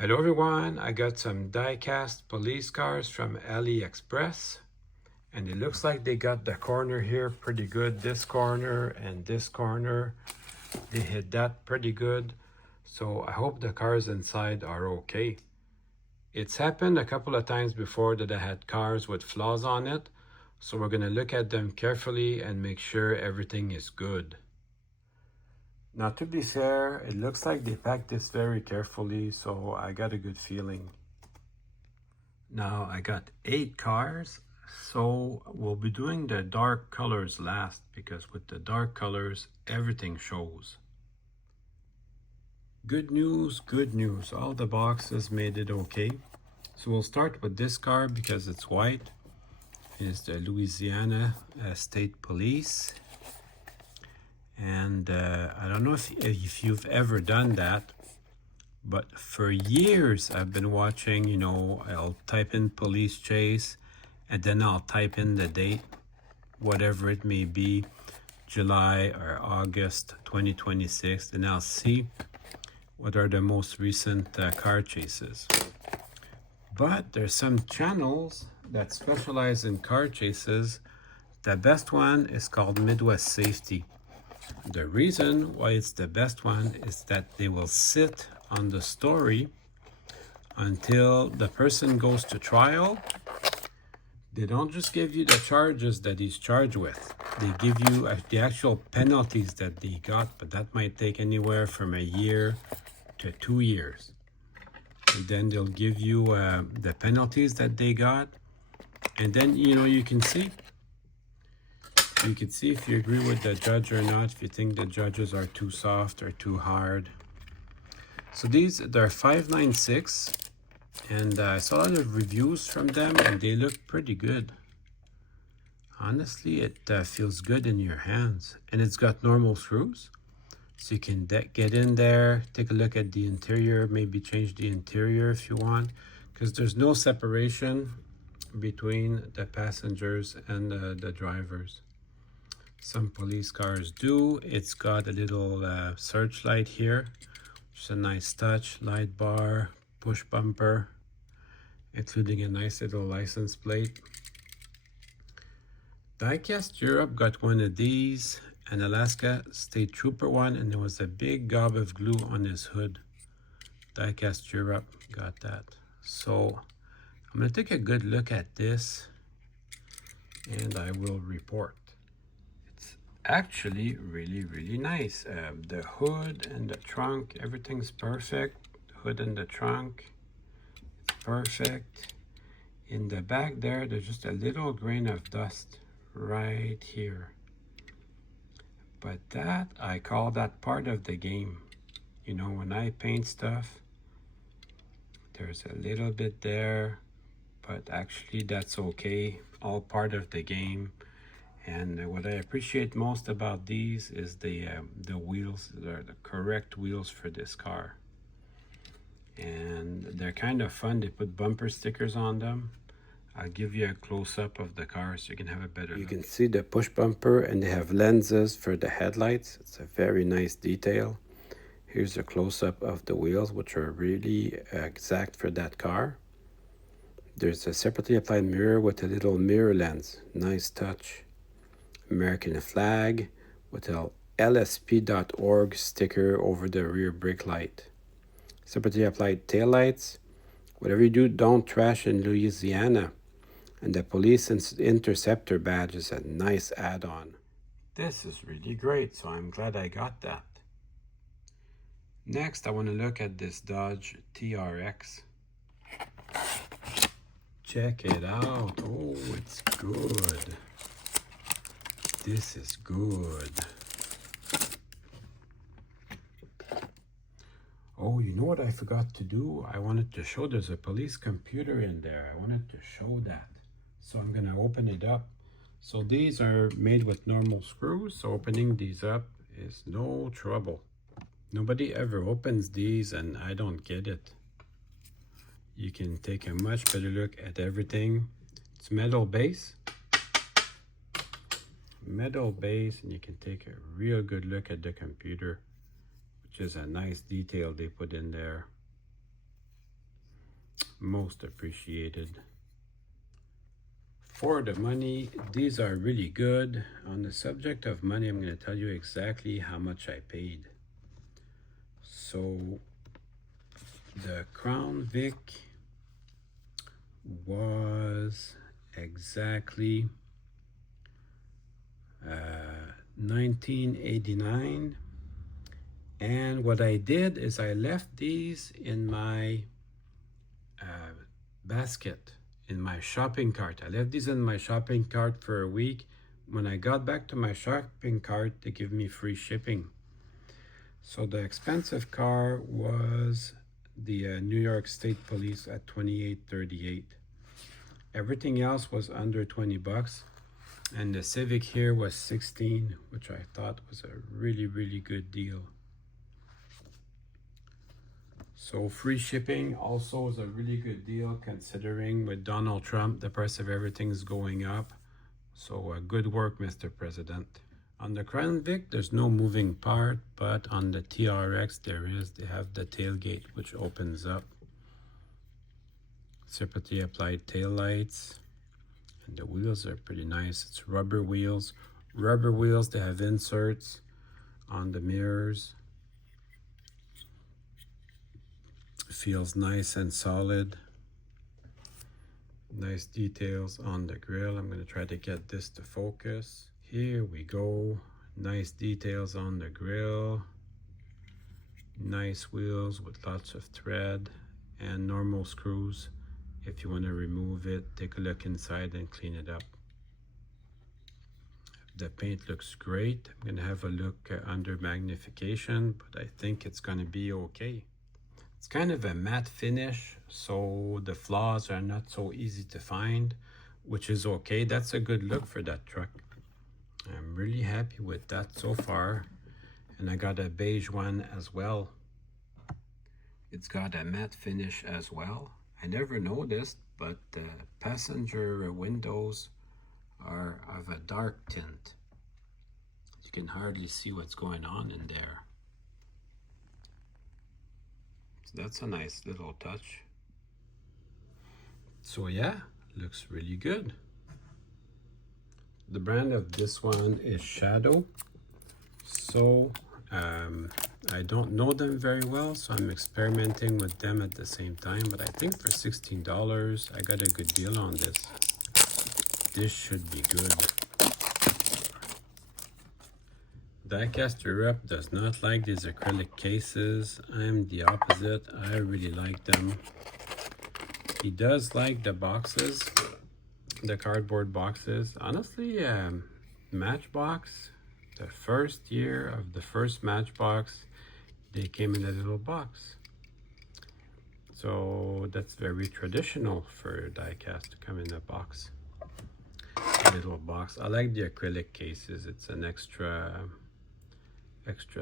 Hello everyone, I got some die-cast police cars from AliExpress, and it looks like they got the corner here pretty good. This corner and this corner, they hit that pretty good. So I hope the cars inside are okay. It's happened a couple of times before that I had cars with flaws on it, so we're gonna look at them carefully and make sure everything is good. Now, to be fair, it looks like they packed this very carefully, so I got a good feeling. Now, I got 8 cars, so we'll be doing the dark colors last, because with the dark colors, everything shows. Good news, all the boxes made it okay. So we'll start with this car because it's white. It's the Louisiana State Police. And I don't know if you've ever done that, but for years I've been watching, I'll type in police chase and then I'll type in the date, whatever it may be, July or August 2026, and I'll see what are the most recent car chases. But there's some channels that specialize in car chases. The best one is called Midwest Safety. The reason why it's the best one is that they will sit on the story until the person goes to trial. They don't just give you the charges that he's charged with. They give you the actual penalties that they got, but that might take anywhere from a year to 2 years. And then they'll give you the penalties that they got, and then you can see. You can see if you agree with the judge or not, if you think the judges are too soft or too hard. So they're 596, and I saw a lot of reviews from them, and they look pretty good. Honestly, it feels good in your hands, and it's got normal screws. So you can get in there, take a look at the interior, maybe change the interior if you want, because there's no separation between the passengers and the drivers. Some police cars do. It's got a little searchlight here, which is a nice touch, light bar, push bumper, including a nice little license plate. Diecast Europe got one of these, an Alaska State Trooper one, and there was a big gob of glue on his hood. Diecast Europe got that. So I'm going to take a good look at this, and I will report. Actually really nice. The hood and the trunk, everything's perfect. The hood and the trunk, it's perfect. In the back there's just a little grain of dust right here, but that, I call that part of the game. When I paint stuff, there's a little bit there, but actually that's okay, all part of the game. And what I appreciate most about these is the wheels. They're the correct wheels for this car. And they're kind of fun. They put bumper stickers on them. I'll give you a close-up of the car so you can have a better look. You can see the push bumper, and they have lenses for the headlights. It's a very nice detail. Here's a close-up of the wheels, which are really exact for that car. There's a separately applied mirror with a little mirror lens. Nice touch. American flag with a lsp.org sticker over the rear brake light. Separately applied taillights. Whatever you do, don't trash in Louisiana. And the police interceptor badge is a nice add-on. This is really great, so I'm glad I got that. Next, I want to look at this Dodge TRX. Check it out. Oh, it's good. This is good. Oh, you know what I forgot to do? I wanted to show there's a police computer in there. I wanted to show that. So I'm gonna open it up. So these are made with normal screws, so opening these up is no trouble. Nobody ever opens these, and I don't get it. You can take a much better look at everything. It's metal base, and you can take a real good look at the computer, which is a nice detail they put in there. Most appreciated. For the money, these are really good. On the subject of money, I'm going to tell you exactly how much I paid. So the Crown Vic was exactly $19.89, and what I did is I left these in my basket, in my shopping cart. I left these in my shopping cart for a week. When I got back to my shopping cart, they give me free shipping. So the expensive car was the New York State Police at $28.38. Everything else was under 20 bucks. And the Civic here was 16, which I thought was a really, really good deal. So free shipping also is a really good deal, considering with Donald Trump, the price of everything is going up. So good work, Mr. President. On the Crown Vic, there's no moving part, but on the TRX there is. They have the tailgate, which opens up. Separately applied tail lights. And the wheels are pretty nice. It's rubber wheels. Rubber wheels, they have inserts on the mirrors. It feels nice and solid. Nice details on the grill. I'm going to try to get this to focus. Here we go. Nice details on the grill. Nice wheels with lots of thread and normal screws. If you want to remove it, take a look inside and clean it up. The paint looks great. I'm going to have a look under magnification, but I think it's going to be okay. It's kind of a matte finish, so the flaws are not so easy to find, which is okay. That's a good look for that truck. I'm really happy with that so far. And I got a beige one as well. It's got a matte finish as well. I never noticed, but the passenger windows are of a dark tint. You can hardly see what's going on in there. So that's a nice little touch. So yeah, looks really good. The brand of this one is Shadow. So I don't know them very well, so I'm experimenting with them at the same time, but I think for $16 I got a good deal on this. This should be good. Diecast Europe does not like these acrylic cases. I'm the opposite. I really like them. He does like the boxes, the cardboard boxes. Honestly, Matchbox, the first year of the first Matchbox, they came in a little box. So that's very traditional for diecast to come in a box. A little box. I like the acrylic cases. It's an extra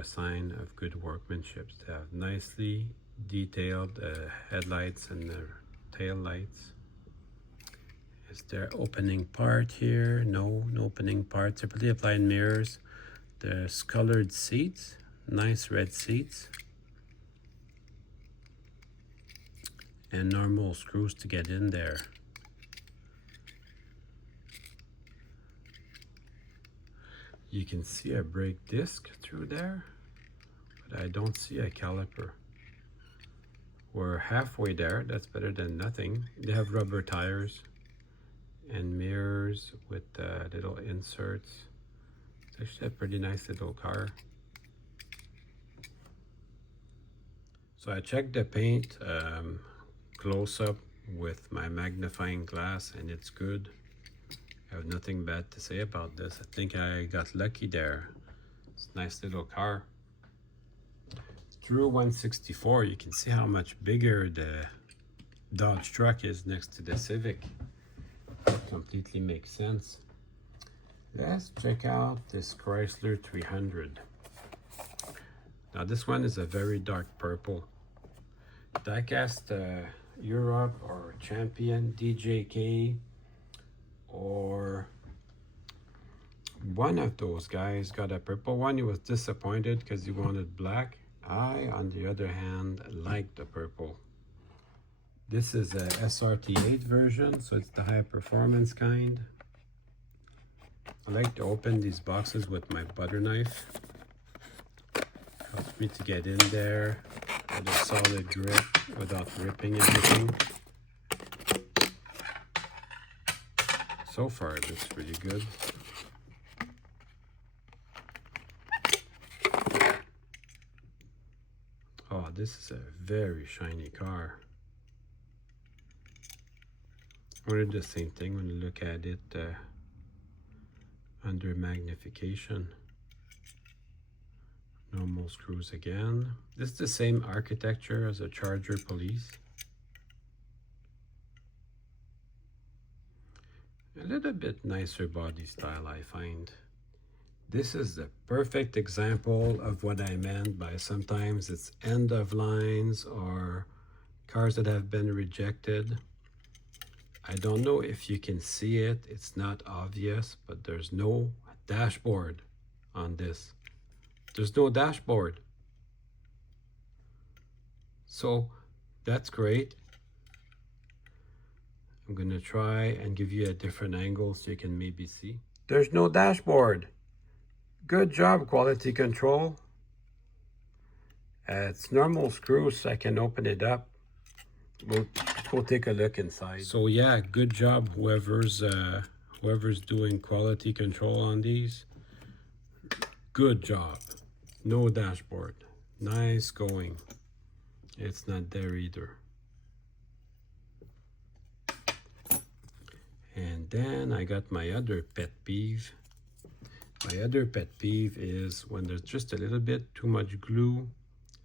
sign of good workmanship. They have nicely detailed headlights and tail lights. Is there opening part here? No opening part. Separately applied mirrors. There's colored seats, nice red seats, and normal screws to get in there. You can see a brake disc through there, but I don't see a caliper. We're halfway there. That's better than nothing. They have rubber tires and mirrors with little inserts. It's actually a pretty nice little car. So I checked the paint close up with my magnifying glass, and it's good. I have nothing bad to say about this. I think I got lucky there. It's a nice little car. Through 164, you can see how much bigger the Dodge truck is next to the Civic. It completely makes sense. Let's check out this Chrysler 300. Now this one is a very dark purple. Diecast Europe or Champion, DJK, or one of those guys got a purple one. He was disappointed because he wanted black. I, on the other hand, like the purple. This is a SRT8 version, so it's the high performance kind. I like to open these boxes with my butter knife. Helps me to get in there with a solid grip without ripping anything. So far it looks pretty good. Oh, this is a very shiny car. I wanted the same thing when you look at it under magnification. Normal screws again. This is the same architecture as a Charger Police. A little bit nicer body style, I find. This is the perfect example of what I meant by sometimes it's end of lines or cars that have been rejected. I don't know if you can see it, it's not obvious, but there's no dashboard on this. There's no dashboard. So that's great. I'm gonna try and give you a different angle so you can maybe see. There's no dashboard. Good job, quality control. It's normal screws, so I can open it up. We'll take a look inside. So yeah, good job whoever's doing quality control on these. Good job. No dashboard. Nice going. It's not there either. And then I got my other pet peeve. My other pet peeve is when there's just a little bit too much glue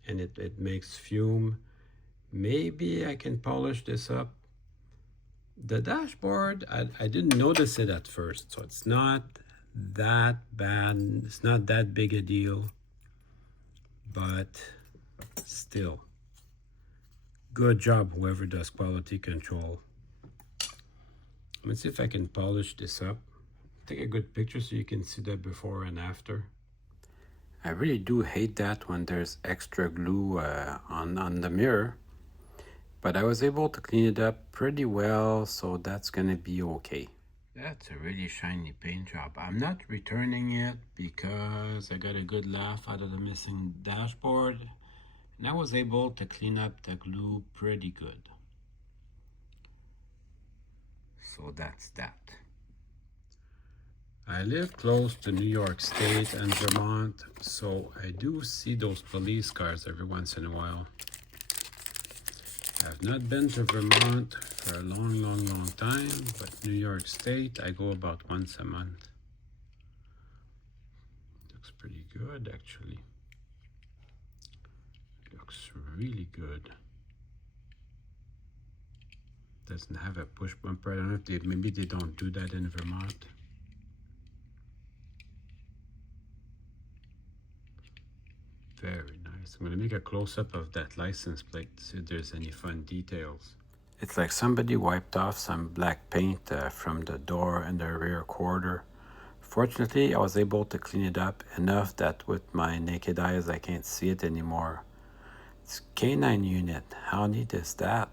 and it makes fume. Maybe I can polish this up. The dashboard, I didn't notice it at first, so it's not that bad. It's not that big a deal, but still, good job whoever does quality control. Let's see if I can polish this up. Take a good picture so you can see that before and after. I really do hate that when there's extra glue on the mirror, but I was able to clean it up pretty well, so that's gonna be okay. That's a really shiny paint job. I'm not returning it because I got a good laugh out of the missing dashboard, and I was able to clean up the glue pretty good. So that's that. I live close to New York State and Vermont, so I do see those police cars every once in a while. I've not been to Vermont for a long time, but New York State, I go about once a month. Looks pretty good, actually. Looks really good. Doesn't have a push bumper. I don't know if maybe they don't do that in Vermont. Very nice. I'm going to make a close-up of that license plate to see if there's any fun details. It's like somebody wiped off some black paint from the door and the rear quarter. Fortunately, I was able to clean it up enough that with my naked eyes I can't see it anymore. It's K9 unit. How neat is that?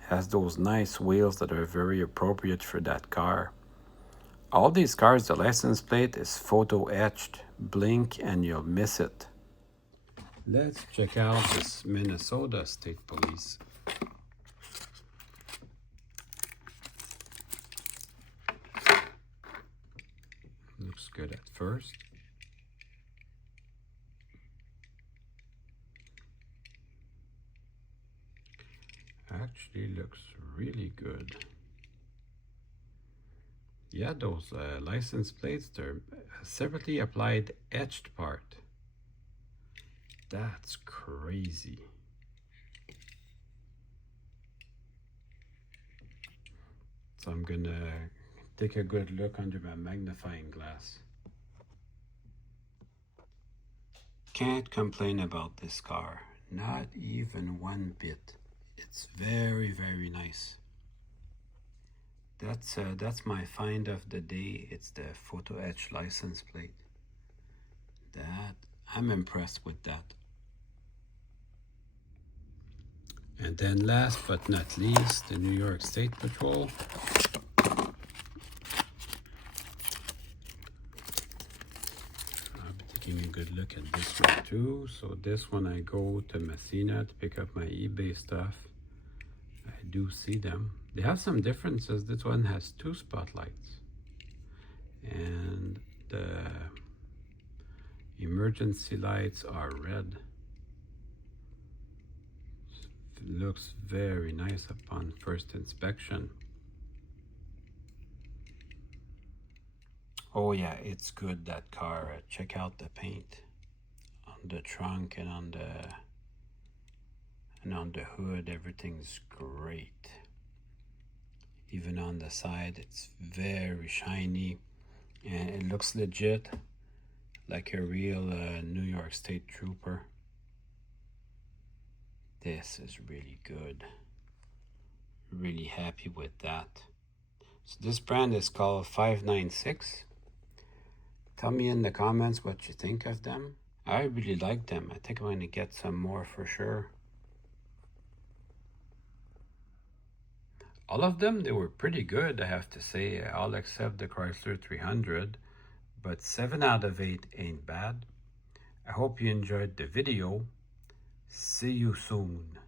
It has those nice wheels that are very appropriate for that car. All these cars, the license plate is photo etched. Blink and you'll miss it. Let's check out this Minnesota State Police. Looks good at first. Actually looks really good. Yeah, those license plates, they're separately applied etched part. That's crazy. So I'm gonna take a good look under my magnifying glass. Can't complain about this car, not even one bit. It's very nice. That's my find of the day. It's the photo etch license plate. I'm impressed with that. And then last but not least, the New York State Patrol. I'll be taking a good look at this one too. So this one I go to Messina to pick up my eBay stuff. I do see them. They have some differences. This one has 2 spotlights. And the emergency lights are red. It looks very nice upon first inspection. Oh yeah, it's good, that car. Check out the paint on the trunk and on the hood. Everything's great. Even on the side, it's very shiny and it looks legit, like a real New York State Trooper. This is really good. Really happy with that. So this brand is called 596. Tell me in the comments what you think of them. I really like them. I think I'm going to get some more for sure. All of them, they were pretty good, I have to say, all except the Chrysler 300, but 7 out of 8 ain't bad. I hope you enjoyed the video. See you soon.